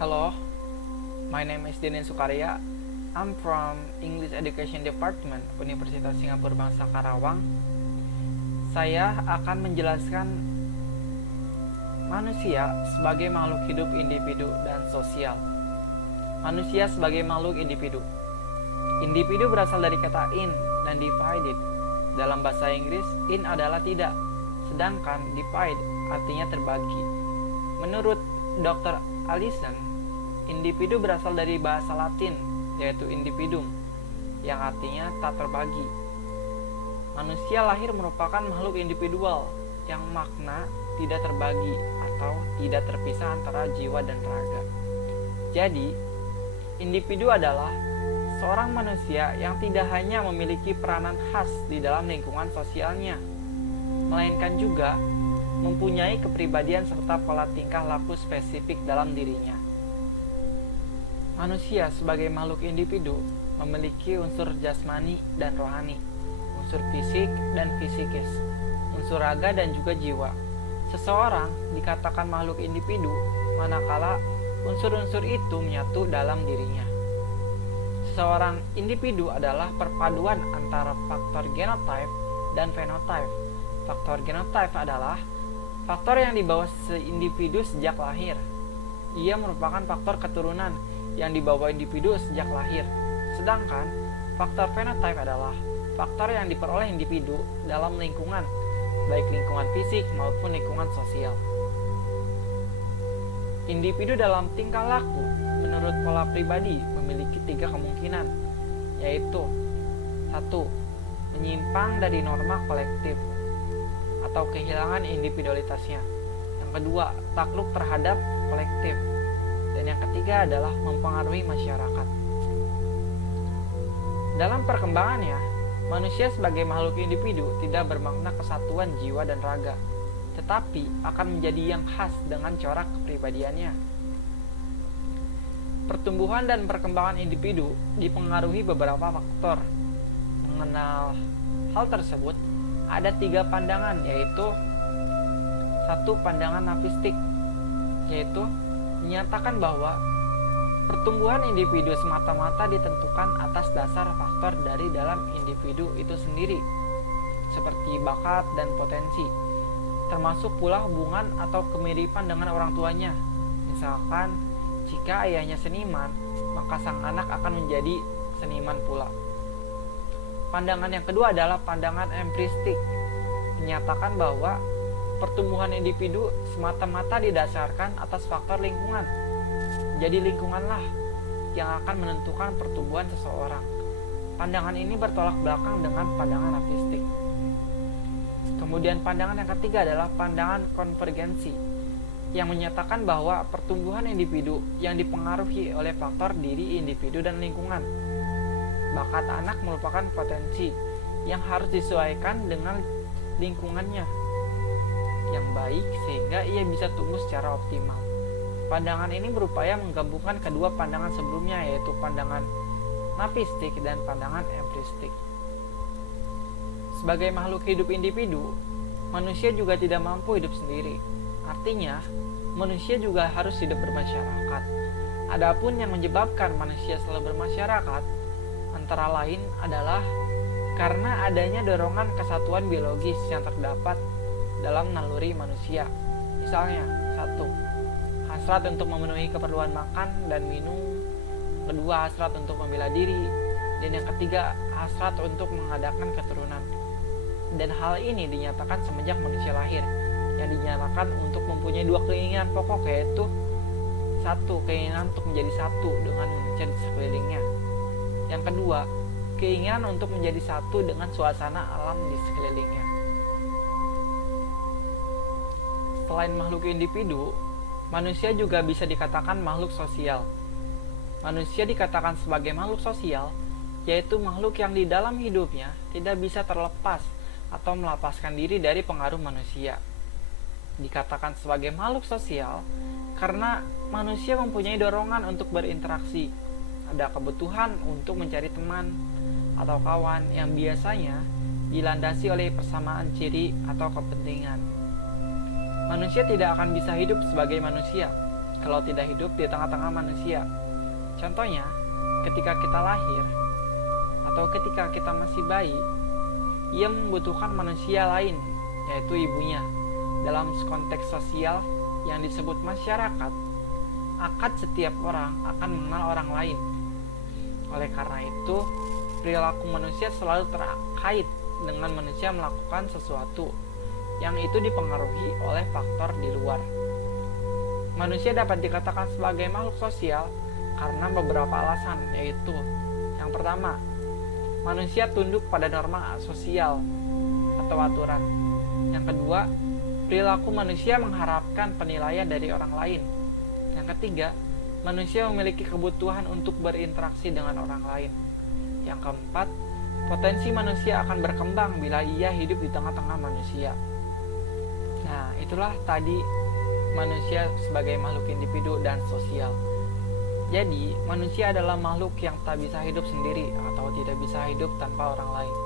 Hello, my name is Denen Sukarya. I'm from English Education Department, Universitas Singapura Bangsa Karawang. Saya akan menjelaskan manusia sebagai makhluk hidup individu dan sosial. Manusia sebagai makhluk individu. Individu berasal dari kata in dan divided. Dalam bahasa Inggris, in adalah tidak, sedangkan divide artinya terbagi. Menurut Dr. Allison, individu berasal dari bahasa Latin, yaitu individuum, yang artinya tak terbagi. Manusia lahir merupakan makhluk individual yang makna tidak terbagi atau tidak terpisah antara jiwa dan raga. Jadi, individu adalah seorang manusia yang tidak hanya memiliki peranan khas di dalam lingkungan sosialnya, melainkan juga mempunyai kepribadian serta pola tingkah laku spesifik dalam dirinya. Manusia sebagai makhluk individu memiliki unsur jasmani dan rohani, unsur fisik dan fisikis, unsur raga dan juga jiwa. Seseorang dikatakan makhluk individu manakala unsur-unsur itu menyatu dalam dirinya. Seseorang individu adalah perpaduan antara faktor genotype dan fenotype. Faktor genotype adalah faktor yang dibawa individu sejak lahir. Ia merupakan faktor keturunan yang dibawa individu sejak lahir. Sedangkan faktor fenotype adalah faktor yang diperoleh individu dalam lingkungan, baik lingkungan fisik maupun lingkungan sosial. Individu dalam tingkah laku menurut pola pribadi memiliki 3 kemungkinan, yaitu 1. Menyimpang dari norma kolektif atau kehilangan individualitasnya. Yang kedua, takluk terhadap kolektif. Dan yang ketiga adalah mempengaruhi masyarakat. Dalam perkembangannya, manusia sebagai makhluk individu tidak bermakna kesatuan jiwa dan raga, tetapi akan menjadi yang khas dengan corak kepribadiannya. Pertumbuhan dan perkembangan individu dipengaruhi beberapa faktor. Mengenal hal tersebut, ada 3 pandangan, yaitu 1. Pandangan nafistik, yaitu menyatakan bahwa pertumbuhan individu semata-mata ditentukan atas dasar faktor dari dalam individu itu sendiri, seperti bakat dan potensi, termasuk pula hubungan atau kemiripan dengan orang tuanya. Misalkan, jika ayahnya seniman, maka sang anak akan menjadi seniman pula. Pandangan yang kedua adalah pandangan empiristik, menyatakan bahwa pertumbuhan individu semata-mata didasarkan atas faktor lingkungan. Jadi lingkunganlah yang akan menentukan pertumbuhan seseorang. Pandangan ini bertolak belakang dengan pandangan nafistik. Kemudian pandangan yang ketiga adalah pandangan konvergensi, yang menyatakan bahwa pertumbuhan individu yang dipengaruhi oleh faktor diri individu dan lingkungan. Bakat anak merupakan potensi yang harus disesuaikan dengan lingkungannya yang baik sehingga ia bisa tumbuh secara optimal. Pandangan ini berupaya menggabungkan kedua pandangan sebelumnya, yaitu pandangan nafistik dan pandangan empiristik. Sebagai makhluk hidup individu, manusia juga tidak mampu hidup sendiri. Artinya, manusia juga harus hidup bermasyarakat. Adapun yang menyebabkan manusia selalu bermasyarakat antara lain adalah karena adanya dorongan kesatuan biologis yang terdapat dalam naluri manusia. Misalnya, 1. Hasrat untuk memenuhi keperluan makan dan minum. Kedua, hasrat untuk membela diri. Dan yang ketiga, hasrat untuk mengadakan keturunan. Dan hal ini dinyatakan semenjak manusia lahir, yang dinyatakan untuk mempunyai 2 keinginan pokok, yaitu 1. Keinginan untuk menjadi satu dengan manusia di sekelilingnya. Yang kedua, keinginan untuk menjadi satu dengan suasana alam di sekelilingnya. Selain makhluk individu, manusia juga bisa dikatakan makhluk sosial. Manusia dikatakan sebagai makhluk sosial, yaitu makhluk yang di dalam hidupnya tidak bisa terlepas atau melepaskan diri dari pengaruh manusia. Dikatakan sebagai makhluk sosial karena manusia mempunyai dorongan untuk berinteraksi. Ada kebutuhan untuk mencari teman atau kawan yang biasanya dilandasi oleh persamaan ciri atau kepentingan. Manusia tidak akan bisa hidup sebagai manusia kalau tidak hidup di tengah-tengah manusia. Contohnya, ketika kita lahir atau ketika kita masih bayi, ia membutuhkan manusia lain, yaitu ibunya. Dalam konteks sosial yang disebut masyarakat, akad setiap orang akan mengenal orang lain. Oleh karena itu, perilaku manusia selalu terkait dengan manusia melakukan sesuatu yang itu dipengaruhi oleh faktor di luar. Manusia dapat dikatakan sebagai makhluk sosial karena beberapa alasan, yaitu yang pertama, manusia tunduk pada norma sosial atau aturan. Yang kedua, perilaku manusia mengharapkan penilaian dari orang lain. Yang ketiga, manusia memiliki kebutuhan untuk berinteraksi dengan orang lain. Yang keempat, potensi manusia akan berkembang bila ia hidup di tengah-tengah manusia. Nah, itulah tadi manusia sebagai makhluk individu dan sosial. Jadi, manusia adalah makhluk yang tak bisa hidup sendiri atau tidak bisa hidup tanpa orang lain.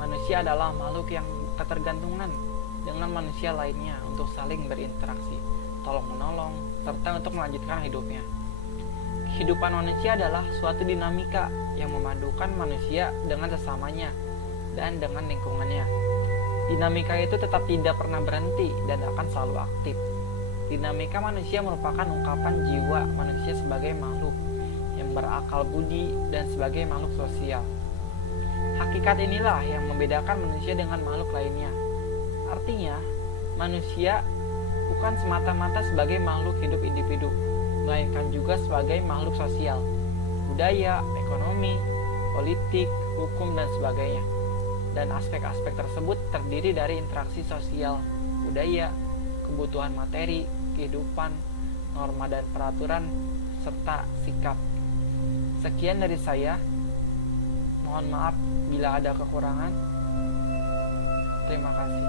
Manusia adalah makhluk yang ketergantungan dengan manusia lainnya untuk saling berinteraksi, tolong-menolong, serta untuk melanjutkan hidupnya. Kehidupan manusia adalah suatu dinamika yang memadukan manusia dengan sesamanya dan dengan lingkungannya. Dinamika itu tetap tidak pernah berhenti dan akan selalu aktif. Dinamika manusia merupakan ungkapan jiwa manusia sebagai makhluk yang berakal budi dan sebagai makhluk sosial. Hakikat inilah yang membedakan manusia dengan makhluk lainnya. Artinya, manusia bukan semata-mata sebagai makhluk hidup individu, melainkan juga sebagai makhluk sosial, budaya, ekonomi, politik, hukum, dan sebagainya. Dan aspek-aspek tersebut terdiri dari interaksi sosial, budaya, kebutuhan materi, kehidupan, norma dan peraturan, serta sikap. Sekian dari saya. Mohon maaf bila ada kekurangan. Terima kasih.